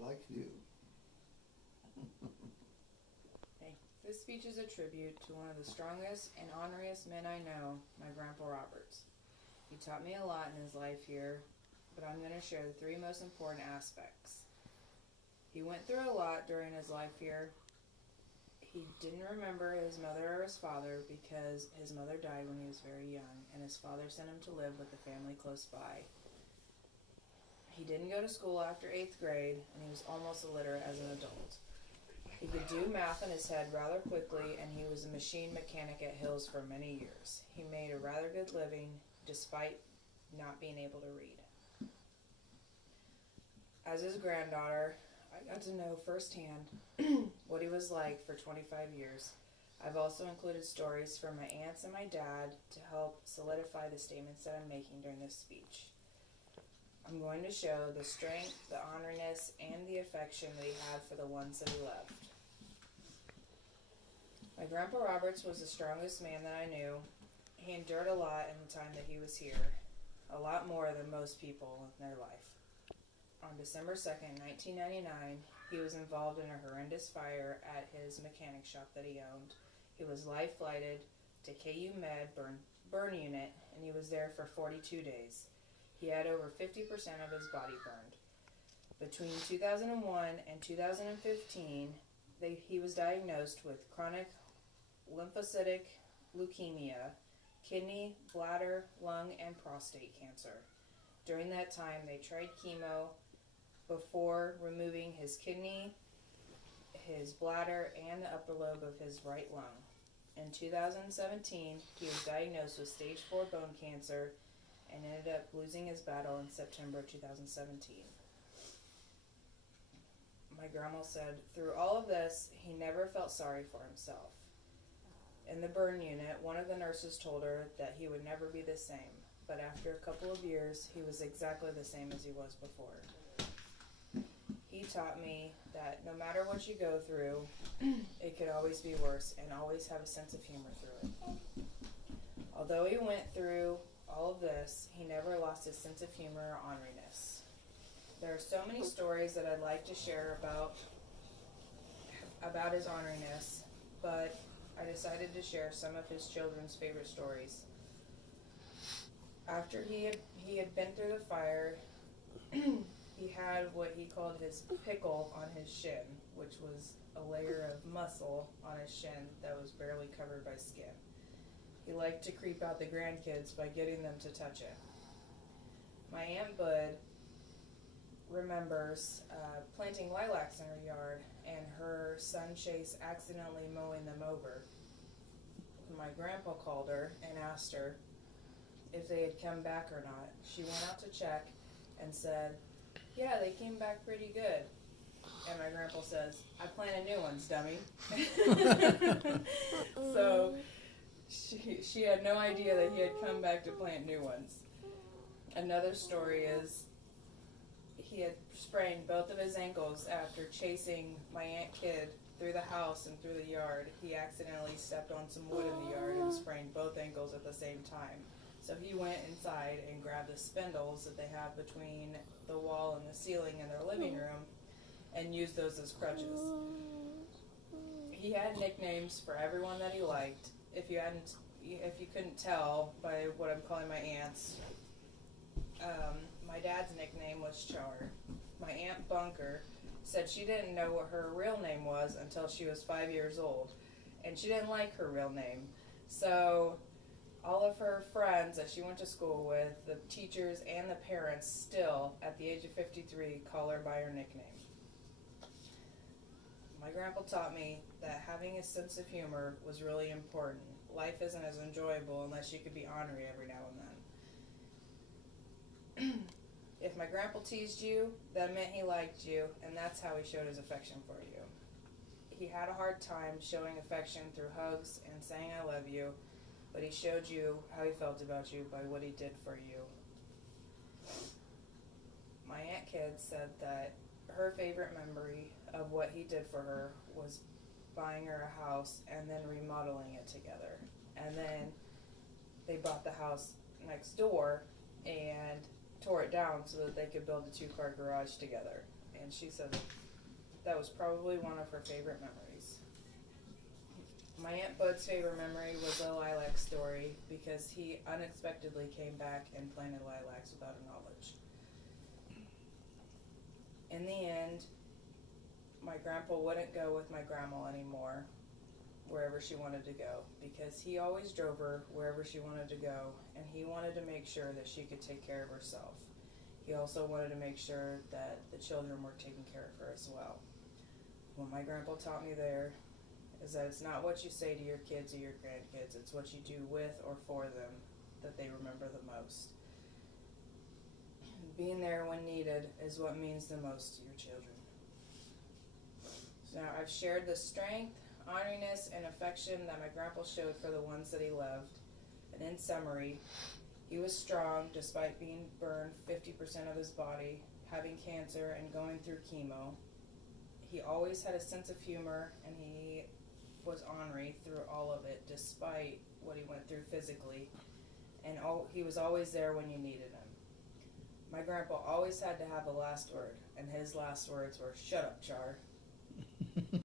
Like you. Okay. This speech is a tribute to one of the strongest and honoriest men I know, my Grandpa Roberts. He taught me a lot in his life here, but I'm going to share the three most important aspects. He went through a lot during his life here. He didn't remember his mother or his father because his mother died when he was very young, and his father sent him to live with the family close by. He didn't go to school after 8th grade, and he was almost illiterate as an adult. He could do math in his head rather quickly, and he was a machine mechanic at Hills for many years. He made a rather good living despite not being able to read. As his granddaughter, I got to know firsthand what he was like for 25 years. I've also included stories from my aunts and my dad to help solidify the statements that I'm making during this speech. I'm going to show the strength, the honoriness, and the affection that he had for the ones that he loved. My Grandpa Roberts was the strongest man that I knew. He endured a lot in the time that he was here, a lot more than most people in their life. On December 2nd, 1999, he was involved in a horrendous fire at his mechanic shop that he owned. He was life flighted to KU Med burn unit, and he was there for 42 days. He had over 50% of his body burned. Between 2001 and 2015, he was diagnosed with chronic lymphocytic leukemia, kidney, bladder, lung, and prostate cancer. During that time, they tried chemo before removing his kidney, his bladder, and the upper lobe of his right lung. In 2017, he was diagnosed with stage 4 bone cancer and ended up losing his battle in September 2017. My grandma said, through all of this, he never felt sorry for himself. In the burn unit, one of the nurses told her that he would never be the same, but after a couple of years, he was exactly the same as he was before. He taught me that no matter what you go through, it could always be worse, and always have a sense of humor through it. Although he went through all of this, he never lost his sense of humor or honoriness. There are so many stories that I'd like to share about his honoriness, but I decided to share some of his children's favorite stories. After he had been through the fire, he had what he called his pickle on his shin, which was a layer of muscle on his shin that was barely covered by skin. He liked to creep out the grandkids by getting them to touch it. My Aunt Bud remembers planting lilacs in her yard and her son Chase accidentally mowing them over. My grandpa called her and asked her if they had come back or not. She went out to check and said, yeah, they came back pretty good. And my grandpa says, I planted new ones, dummy. So she had no idea that he had come back to plant new ones. Another story is he had sprained both of his ankles after chasing my Aunt Kid through the house and through the yard. He accidentally stepped on some wood in the yard and sprained both ankles at the same time. So he went inside and grabbed the spindles that they have between the wall and the ceiling in their living room and used those as crutches. He had nicknames for everyone that he liked. If you couldn't tell by what I'm calling my aunts, my dad's nickname was Char. My Aunt Bunker said she didn't know what her real name was until she was 5 years old, and she didn't like her real name. So all of her friends that she went to school with, the teachers and the parents, still, at the age of 53, call her by her nickname. My grandpa taught me that having a sense of humor was really important. Life isn't as enjoyable unless you could be ornery every now and then. If my grandpa teased you, that meant he liked you, and that's how he showed his affection for you. He had a hard time showing affection through hugs and saying I love you, but he showed you how he felt about you by what he did for you. My Aunt Kid said that her favorite memory of what he did for her was buying her a house and then remodeling it together. And then they bought the house next door and tore it down so that they could build a 2-car garage together. and she said that was probably one of her favorite memories. My Aunt Bud's favorite memory was a lilac story because he unexpectedly came back and planted lilacs without her knowledge. In the end, my grandpa wouldn't go with my grandma anymore wherever she wanted to go because he always drove her wherever she wanted to go, and he wanted to make sure that she could take care of herself. He also wanted to make sure that the children were taken care of her as well. What my grandpa taught me there is that it's not what you say to your kids or your grandkids, it's what you do with or for them that they remember the most. Being there when needed is what means the most to your children. So now I've shared the strength, honoriness, and affection that my grandpa showed for the ones that he loved. And in summary, he was strong despite being burned 50% of his body, having cancer, and going through chemo. He always had a sense of humor, and he was ornery through all of it despite what he went through physically. And he was always there when you needed him. My grandpa always had to have the last word, and his last words were, "Shut up, Char."